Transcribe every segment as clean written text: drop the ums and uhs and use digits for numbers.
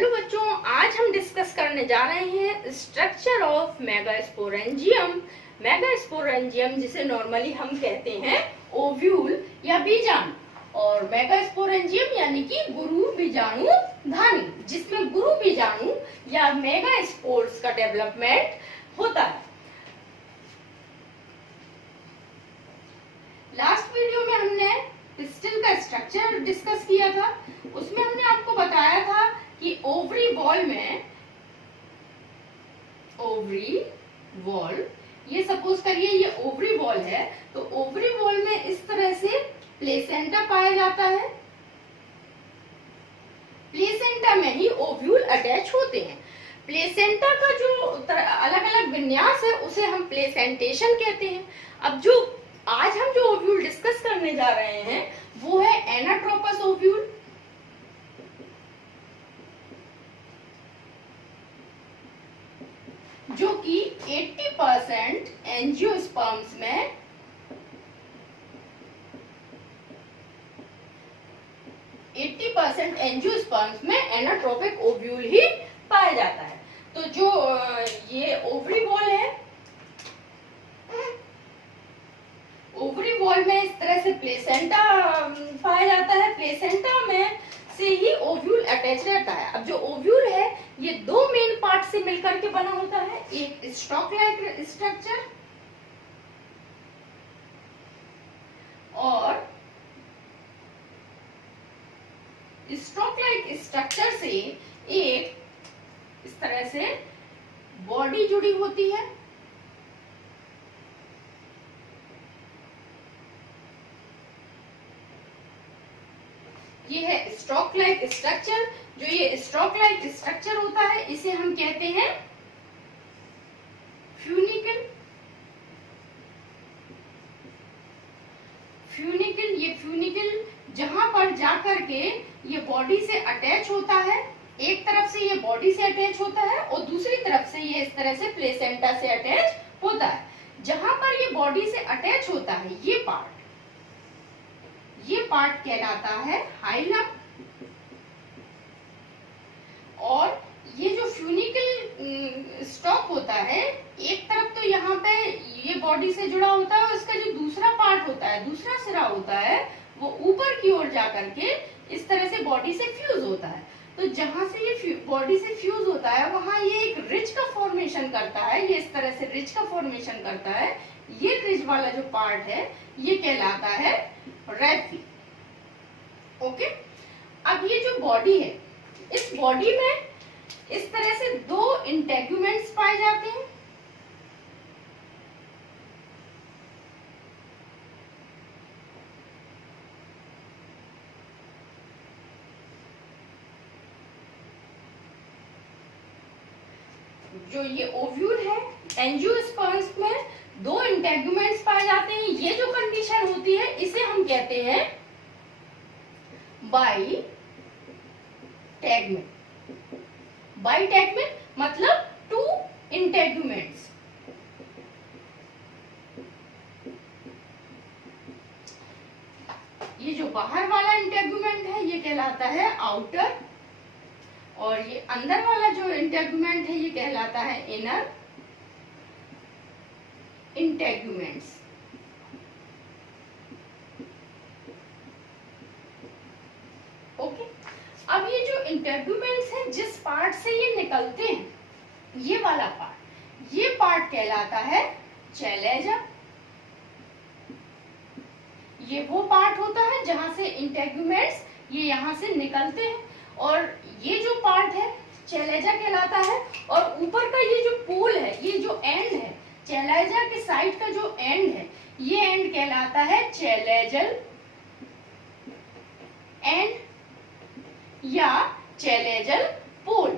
Hello बच्चों, आज हम डिस्कस करने जा रहे हैं स्ट्रक्चर ऑफ मेगास्पोरेंजियम। मेगास्पोरेंजियम जिसे नॉर्मली हम कहते हैं ओव्यूल या बीजाणु, और मेगास्पोरेंजियम यानी कि गुरु बीजाणु धानी, जिसमें गुरु बीजाणु या मेगास्पोर्स का डेवलपमेंट होता है। लास्ट वीडियो में हमने पिस्टिल का स्ट्रक्चर डिस्कस किया था। उसमें हमने आपको बताया था कि ओवरी वॉल ये सपोज करिए ये ओवरी वॉल है, तो ओवरी वॉल में इस तरह से प्लेसेंटा पाया जाता है। प्लेसेंटा में ही ओव्यूल अटैच होते हैं। प्लेसेंटा का जो अलग अलग विन्यास है उसे हम प्लेसेंटेशन कहते हैं। अब जो आज हम जो ओव्यूल डिस्कस करने जा रहे हैं वो है एनाट्रोपस ओव्यूल। जो कि 80% एंजियोस्पर्म्स में 80% एंजियोस्पर्म्स में एनाट्रोपिक ओव्यूल ही पाया जाता है। तो जो ये ओवरी वॉल है, ओवरी वॉल में इस तरह से प्लेसेंटा पाया जाता है। प्लेसेंटा में से ही ओव्यूल अटैच रहता है। अब जो ओव्यूल है ये दो मेन पार्ट से मिलकर के बना होता है, एक स्टॉक लाइक स्ट्रक्चर और स्टॉक लाइक स्ट्रक्चर से एक इस तरह से बॉडी जुड़ी होती है। ये है स्टॉक लाइक स्ट्रक्चर। जो ये स्टॉक लाइक स्ट्रक्चर होता है इसे हम कहते हैं फ्यूनिकल। ये फ्यूनिकल जहां पर जाकर के ये बॉडी से अटैच होता है। एक तरफ से ये बॉडी से अटैच होता है और दूसरी तरफ से ये इस तरह से प्लेसेंटा से अटैच होता है। जहां पर ये बॉडी से अटैच होता है ये पार्ट कहलाता है हाइलम। और ये जो फ्यूनिकल स्टॉक होता है, एक तरफ तो यहाँ पे ये बॉडी से जुड़ा होता है और इसका जो दूसरा पार्ट होता है, दूसरा सिरा होता है, वो ऊपर की ओर जाकर के इस तरह से बॉडी से फ्यूज होता है। तो जहां से ये बॉडी से फ्यूज होता है वहां ये एक रिज का फॉर्मेशन करता है। ये इस तरह से रिज का फॉर्मेशन करता है। ये रिज वाला जो पार्ट है ये कहलाता है रैफी। ओके, अब ये जो बॉडी है, इस बॉडी में इस तरह से दो इंटेगुमेंट्स पाए जाते हैं। जो ये ओव्यूल है, एंजियोस्पर्म्स में दो इंटेगुमेंट्स पाए जाते हैं। ये जो कंडीशन होती है इसे हम कहते हैं बाइटैगमेंट। बाइटैगमेंट मतलब टू इंटेगुमेंट्स। ये जो बाहर वाला इंटेगुमेंट है ये कहलाता है आउटर, और ये अंदर वाला जो इंटेगुमेंट है ये कहलाता है इनर इंटेगुमेंट्स। ओके, अब ये जो इंटेगुमेंट्स हैं जिस पार्ट से ये निकलते हैं, ये वाला पार्ट, ये पार्ट कहलाता है चैलेजा। ये वो पार्ट होता है जहां से इंटेगुमेंट्स ये यहां से निकलते हैं, और ये जो पार्ट है चैलेजा कहलाता है। और ऊपर का ये जो पोल है, ये जो एंड है, चैलेजा के साइड का जो एंड है, ये एंड कहलाता है चैलेजल एंड या चैलेजल पोल।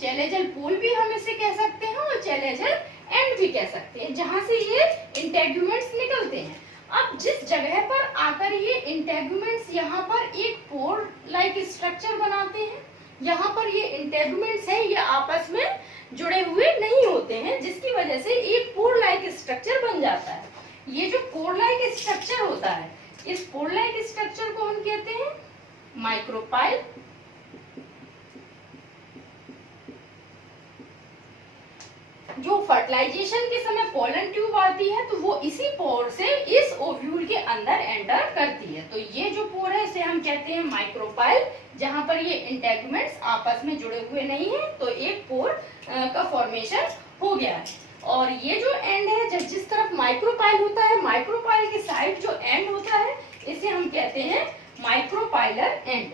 चैलेजल पोल भी हम इसे कह सकते हैं और चैलेजल एंड भी कह सकते हैं, जहां से ये इंटेगुमेंट्स निकलते हैं। अब जिस जगह पर आकर ये इंटेगुमेंट्स यहाँ पर एक पोर लाइक स्ट्रक्चर बनाते हैं, यहाँ पर ये इंटेगुमेंट्स है ये आपस में जुड़े हुए नहीं होते हैं, जिसकी वजह से एक पोर लाइक स्ट्रक्चर बन जाता है। ये जो पोर लाइक स्ट्रक्चर होता है, इस पोर लाइक स्ट्रक्चर को हम कहते हैं माइक्रोपाइल। जो फर्टिलाइजेशन के समय पोलन ट्यूब आती है तो वो इसी पोर से इस ओव्यूल के अंदर एंटर करती है। तो ये जो पोर है इसे हम कहते हैं माइक्रोपाइल, जहां पर ये इंटेगुमेंट्स आपस में जुड़े हुए नहीं है, तो एक पोर का फॉर्मेशन हो गया है। और ये जो एंड है, जब जिस तरफ माइक्रोपाइल होता है, माइक्रोपाइल के साइड जो एंड होता है इसे हम कहते हैं माइक्रोपाइलर एंड।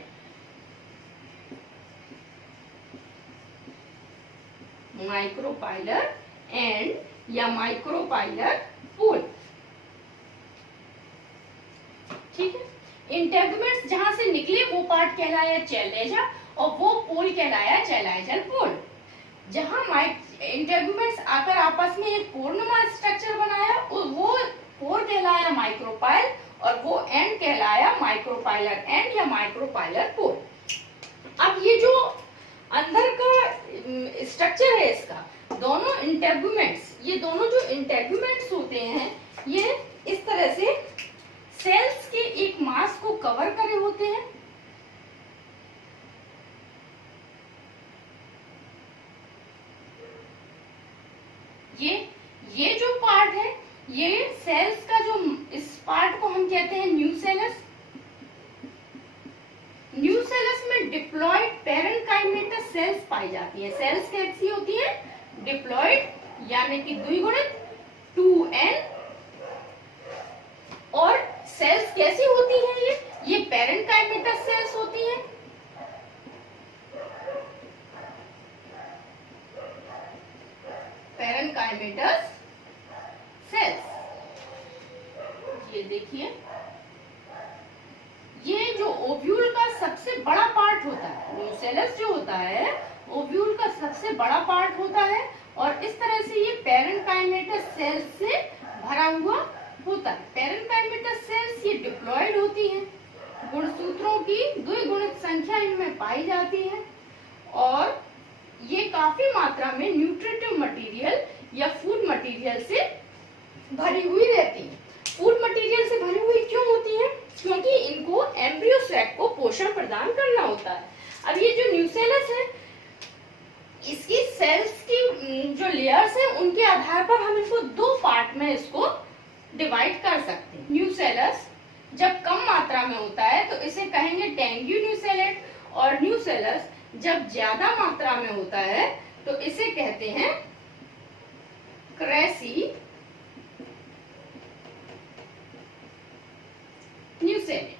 माइक्रोपाइलर एंड या माइक्रोपाइलर पोल, ठीक है। इंटेगुमेंट्स जहां से निकले वो पार्ट कहलाया चैलेजा और वो पोल कहलाया चैलाइजल पोल। जहां इंटेगुमेंट्स आकर आपस में एक पोरनुमा स्ट्रक्चर बनाया वो पोर कहलाया माइक्रोपाइल और वो एंड कहलाया माइक्रोपाइलर एंड या माइक्रोपाइलर पोल। अब ये जो अंदर का स्ट्रक्चर है इसका, दोनों इंटेगुमेंट्स, ये दोनों जो इंटेगुमेंट्स होते हैं ये इस तरह से सेल्स के एक मास को कवर करे होते हैं। ये जो पार्ट है ये सेल्स का जो इस पार्ट को हम कहते हैं न्यूसेलस। न्यूसेलस में डिप्लॉयड पैरेनकाइमेटस सेल्स पाई जाती है। सेल्स कैसी होती है? डिप्लॉयड यानी कि द्विगुणित 2n। और सेल्स कैसी होती है? ये पैरेनकाइमेटस सेल्स होती हैं। पैरेनकाइमेटस सेल्स, ये देखिए, ये जो ओव्यूल का सबसे बड़ा पार्ट होता है, न्यूसेलस जो होता है ओव्यूल का सबसे बड़ा पार्ट होता है और इस तरह से ये पैरेनकाइमेटस सेल्स से भरा हुआ होता है। पैरेनकाइमेटस सेल्स ये डिप्लॉयड होती हैं, गुणसूत्रों की द्विगुणित संख्या इनमें पाई जाती है और ये काफी मात्रा में न्यूट्रिटिव मटेरियल या फूड मटेरियल से भरी हुई रहती है। फूड मटेरियल से भरी हुई क्यों होती है? क्योंकि इनको एम्ब्रियो सैक को पोषण प्रदान करना होता है। अब ये जो न्यूसेलस है इसकी सेल्स की जो लेयर्स है उनके आधार पर हम इसको दो पार्ट में इसको डिवाइड कर सकते हैं। न्यूसेलस जब कम मात्रा में होता है तो इसे कहेंगे टेंग्यू न्यूसेलेट और न्यूसेलस जब ज्यादा मात्रा में होता है तो इसे कहते हैं क्रेसी न्यूसेलेट।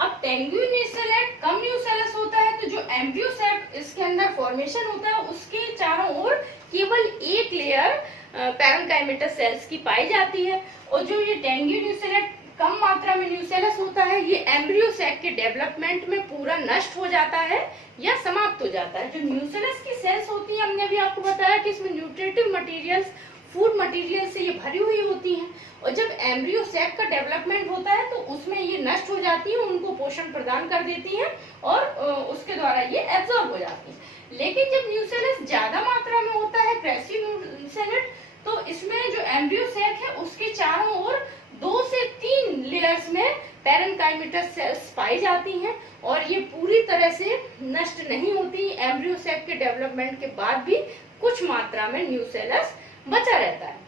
अब टेंग्यू न्यूसेलेट कम न्यूसेलस होता है तो जो एम्ब्रियो सैक इसके अंदर फॉर्मेशन होता है उसके चारों ओर केवल एक लेयर पैरेनकाइमेटस सेल्स की पाई जाती है और जो ये टेंग्यू न्यूसेलेट कम मात्रा में न्यूसेलस होता है ये एम्ब्रियो सैक के डेवलपमेंट में पूरा नष्ट हो जाता है या समाप्त हो जाता है। जो न्यूसेलस की सेल्स होती है हमने भी आपको बताया कि इसमें न्यूट्रिटिव मटेरियल्स फूड मटेरियल से ये भरी हुई होती हैं और जब एम्ब्रियो सैक का डेवलपमेंट होता है तो उसमें ये नष्ट हो जाती है, उनको पोषण प्रदान कर देती हैं और उसके द्वारा ये एब्जॉर्ब हो जाती है। लेकिन जब न्यूसेलस ज्यादा मात्रा में होता है क्रेसी न्यूसेलेट तो इसमें जो एम्ब्रियो सैक है उसके चारों ओर 2 से 3 लेयर्स में पैरेनकाइमेटस सेल्स पाई जाती हैं और ये पूरी तरह से नष्ट नहीं होती। एम्ब्रियो सैक के डेवलपमेंट के बाद भी कुछ मात्रा में न्यूसेलस बचा रहता है।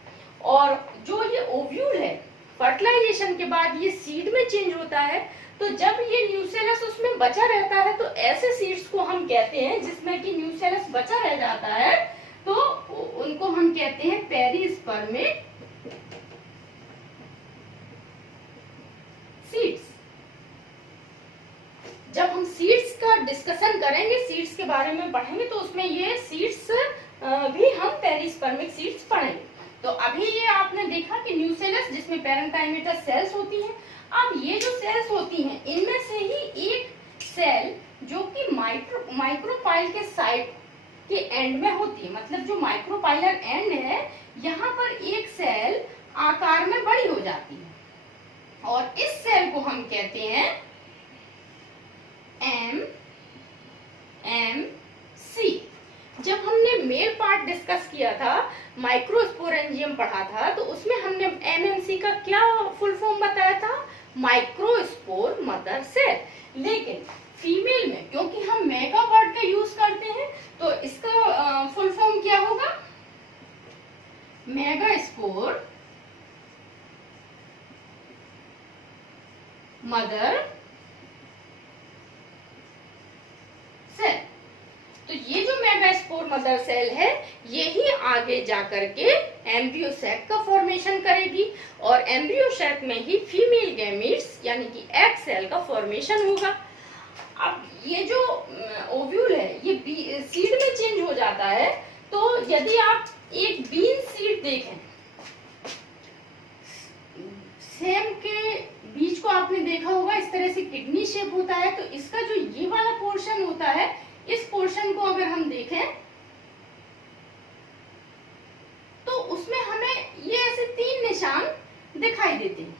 और जो ये ओव्यूल है फर्टिलाइजेशन के बाद ये सीड में चेंज होता है तो जब ये न्यूसेलस उसमें बचा रहता है तो ऐसे सीड्स को हम कहते हैं जिसमें कि न्यूसेलस बचा रह जाता है तो उनको हम कहते हैं पेरिस्पर्मिक सीड्स। जब हम सीड्स का डिस्कशन करेंगे, सीड्स के बारे में पढ़ेंगे तो उसमें ये सीड्स भी हम पेरिस्पर्मिक सीड्स पढ़ेंगे। तो अभी ये आपने देखा कि न्यूसेलस जिसमें पैरेनकाइमेटस सेल्स होती हैं। अब ये जो सेल्स होती हैं इनमें से ही एक सेल जो कि माइक्रोपाइल के साइड के एंड में होती है, मतलब जो माइक्रोपाइलर एंड है यहाँ पर एक सेल आकार में बड़ी हो जाती है और इस सेल को हम कहते हैं MMC। जब हमने मेल पार्ट डिस्कस किया था, माइक्रोस्पोरेंजियम पढ़ा था, तो उसमें हमने MMC का क्या फुल फॉर्म बताया था? Microspore mother cell. लेकिन फीमेल में क्योंकि हम मेगा वर्ड का यूज करते हैं तो इसका फुल फॉर्म क्या होगा? Megaspore mother cell. तो ये जो मेगास्पोर मदर सेल है यही आगे जाकर के एम्ब्रियो सैक का फॉर्मेशन करेगी और एम्ब्रियो सैक में ही फीमेल गैमीट्स यानी कि एग सेल का फॉर्मेशन होगा। अब ये जो ओव्यूल है ये सीड में चेंज हो जाता है। तो यदि आप एक बीन सीड देखें, सेम के बीज को आपने देखा होगा, इस तरह से किडनी शेप होता है। तो इसका जो ये वाला पोर्शन होता है, इस पोर्शन को अगर हम देखें तो उसमें हमें ये ऐसे 3 निशान दिखाई देते हैं।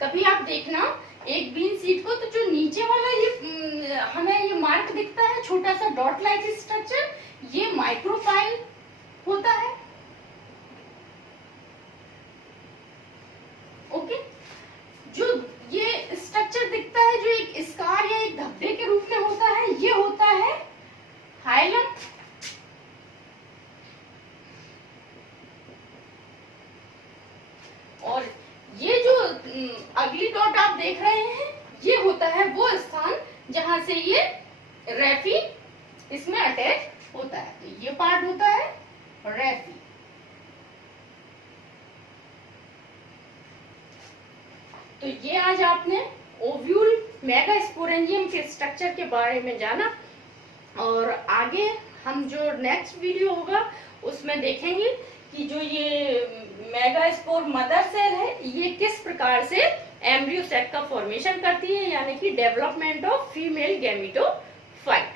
कभी आप देखना एक बीन सीड को, तो जो नीचे वाला ये हमें ये मार्क दिखता है, छोटा सा डॉट लाइक स्ट्रक्चर, ये माइक्रोफाइल होता है। ओके, जो ये स्ट्रक्चर दिखता है जो एक स्कार या एक धब्बे के रूप में होता है, ये होता है हाइलम। और ये जो अगली डॉट आप देख रहे हैं, ये होता है वो स्थान जहां से ये रेफी इसमें अटैच होता है। तो ये पार्ट होता है रेफी। तो ये आज आपने ओव्यूल मेगास्पोरेंजियम के स्ट्रक्चर के बारे में जाना, और आगे हम जो नेक्स्ट वीडियो होगा उसमें देखेंगे कि जो ये मेगास्पोर मदर सेल है ये किस प्रकार से एम्ब्रियो सैक का फॉर्मेशन करती है, यानी कि डेवलपमेंट ऑफ फीमेल गैमेटोफाइट।